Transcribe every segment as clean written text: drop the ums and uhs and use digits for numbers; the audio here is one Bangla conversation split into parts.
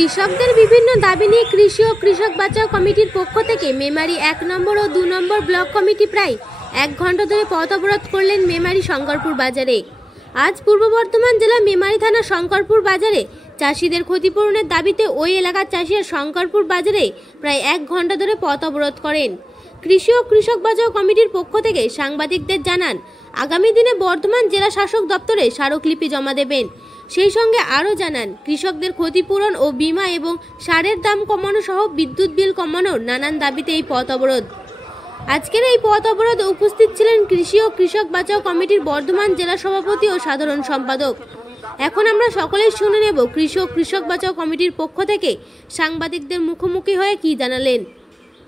কৃষকদের বিভিন্ন দাবি নিয়ে কৃষি ও কৃষক বাঁচাও কমিটির পক্ষ থেকে মেমারি 1 নম্বর ও 2 নম্বর ব্লক কমিটি প্রায় 1 ঘন্টা ধরে পথ অবরোধ করলেন মেমারি শঙ্করপুর বাজারে। আজ পূর্ব বর্ধমান জেলা মেমারি থানা শঙ্করপুর বাজারে চাষিদের ক্ষতিপূরণের দাবিতে ওই এলাকার চাষিরা শঙ্করপুর বাজারে প্রায় 1 ঘন্টা ধরে পথ অবরোধ করেন। কৃষি ও কৃষক বাঁচাও কমিটির পক্ষ থেকে সাংবাদিকদের জানান, আগামী দিনে বর্ধমান জেলা শাসক দপ্তরে স্মারকলিপি জমা দেবেন। সেই সঙ্গে আরও জানান, কৃষকদের ক্ষতিপূরণ ও বীমা এবং সারের দাম কমানো সহ বিদ্যুৎ বিল কমানোর নানান দাবিতে এই পথ অবরোধ। আজকের এই পথ অবরোধে উপস্থিত ছিলেন কৃষি ও কৃষক বাঁচাও কমিটির বর্ধমান জেলা সভাপতি ও সাধারণ সম্পাদক। এখন আমরা সকলেই শুনে নেব কৃষি ও কৃষক বাঁচাও কমিটির পক্ষ থেকে সাংবাদিকদের মুখোমুখি হয়ে কী জানালেন।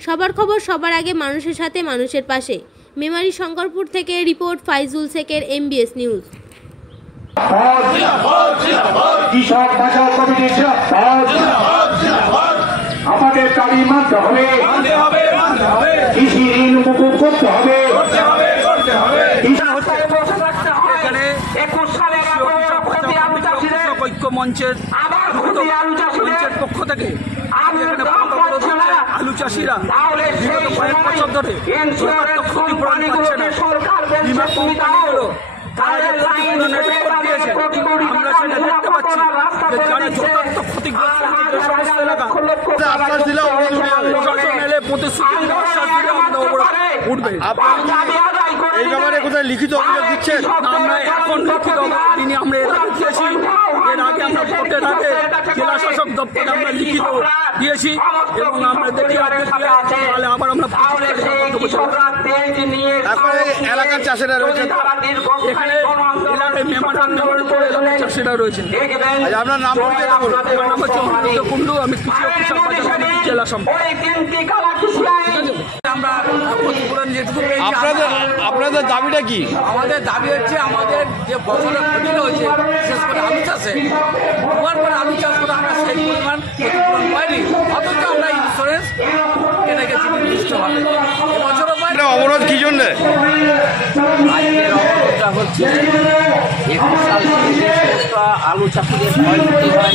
সবার খবর সবার আগে, মানুষের সাথে মানুষের পাশে। মেমারি শঙ্করপুর থেকে রিপোর্ট ফাইজুল শেখের, MBS নিউজ। কৃষক বাঁচাও কমিটির আমাদের দাবি মানতে হবে, কৃষি ঋণ মুকুব করতে হবে। ঐক্য মঞ্চের পক্ষ থেকে আলু চাষিরা বিগত কয়েক বছর ধরে ক্ষতিপূরণ পাচ্ছে না। বীমা কোম্পানিগুলো তারা যে ক্ষতিপূরণের রিপোর্ট দিয়েছে, আমরা সেটা দেখতে পাচ্ছি যে যারা যথার্থ ক্ষতিগ্রস্ত যে সমস্ত এলাকা প্রশাসন এলে প্রতিশ্রুতি আশ্বাস দিলে আমরা উঠবে। এই ব্যাপারে কোথায় লিখিত অভিযোগ দিচ্ছেন? আমরা এখন লিখিত তিনি আমরা এর আগে দিয়েছি, এর আগে আমরা ভোটের আগে জেলা শাসক দপ্তরে আমরা লিখিত দিয়েছি এবং আমরা দেখি তাহলে আবার আমরা এলাকার চাষিরা রয়েছেন, এখানে এলাকায় মেমারি চাষিরা রয়েছেন। আপনার নাম কুন্ডু, আমি কৃষি ও কৃষক বাঁচাও কমিটির জেলা সম্পাদক। আমরা ক্ষতিপূরণ যেটুকু আপনাদের দাবিটা কি? আমাদের দাবি হচ্ছে, আমাদের যে বছরের ক্ষতি হয়েছে বিশেষ করে আলু চাষে, দুবার করে আলু চাষ করে আমরা সেই পরিমাণ ক্ষতিপূরণ পাইনি, অথচ আমরা ইন্স্যুরেন্স কেটে গেছি নির্দিষ্টভাবে। এবছরও পাই। অবরোধ কি জন্য? আজকের অবরোধটা হচ্ছে 21 সাল থেকে যে সমস্ত আলু চাষিদের ক্ষয়ক্ষতি হয়,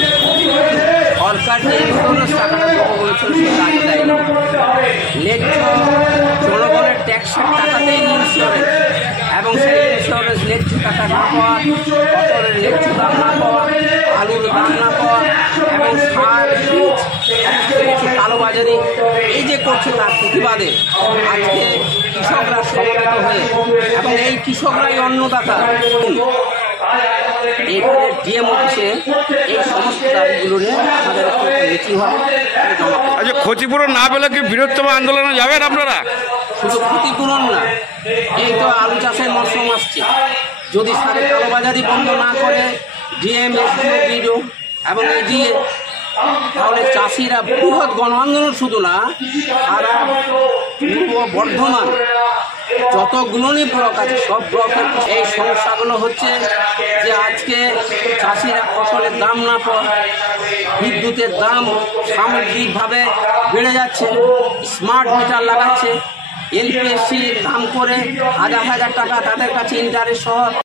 সরকার যে ইন্স্যুরেন্স টাকাটা দেবো বলেছিল সেটা আগে দেয়নি। ন্যায্য জনগণের ট্যাক্সের টাকাতেই ইন্স্যুরেন্স, এবং সেই ইন্স্যুরেন্স ন্যায্য টাকা না পাওয়া, ফসলের ন্যায্য দাম না পাওয়া, আলুর দাম না পাওয়া এবং সার বীজ কিছু কালোবাজারি এই যে করছে তার প্রতিবাদে আজকে কৃষকরা সমবেত হয়ে, এবং এই কৃষকরাই অন্নদাতা, এইখানে ডিএম অফিসে এই সমস্ত দাবিগুলো নিয়ে আমাদের মিছিল হয়। আচ্ছা, ক্ষতিপূরণ না পেলে কি বৃহত্তম আন্দোলনে যাবেন আপনারা? শুধু ক্ষতিপূরণ না, এই তো আলু চাষের মরশুম আসছে, যদি সারে কালোবাজারি বন্ধ না করে ডিএম, এসডিও, বিডিও এবং এডিএ, তাহলে চাষিরা বৃহৎ গণ আন্দোলন শুধু না, সারা পূর্ব বর্ধমান যতগুলোই ব্লক আছে সব ব্লকের এই সমস্যাগুলো হচ্ছে যে আজকে চাষিরা ফসলের দাম না পাওয়া, বিদ্যুতের দাম সামগ্রিকভাবে বেড়ে যাচ্ছে, স্মার্ট মিটার লাগাচ্ছে, এলপিএসসি দাম করে হাজার হাজার টাকা তাদের কাছে ইন্টারেস্ট সহ